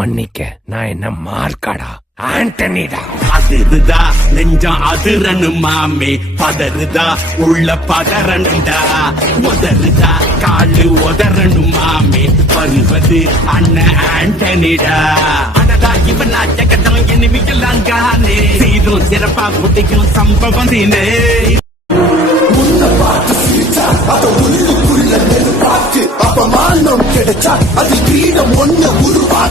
மன்னிக்க, நான் என்ன மார்க்காடா, ஆண்டனிடா. அதிருதா நெஞ்சம் அதிரனு மாமே, பதறுதா உள்ள பதறனுடா, உதறுதா காலு உதறனு மாமே, வருவது அண்ணன் ஆண்டனிடா. அடடா இவனா ஜெகதம் எனிமிக்கலாம் காணே, சீரும் சிறப்பா குட்டிக்கும் சம்பவம் தீனே. அத உள்ளுக்குள்ள நெருப்பாக்கு, அப்பமானம் கிடைச்சா அது கிரீடம் ஒண்ணு உருவாக்கு.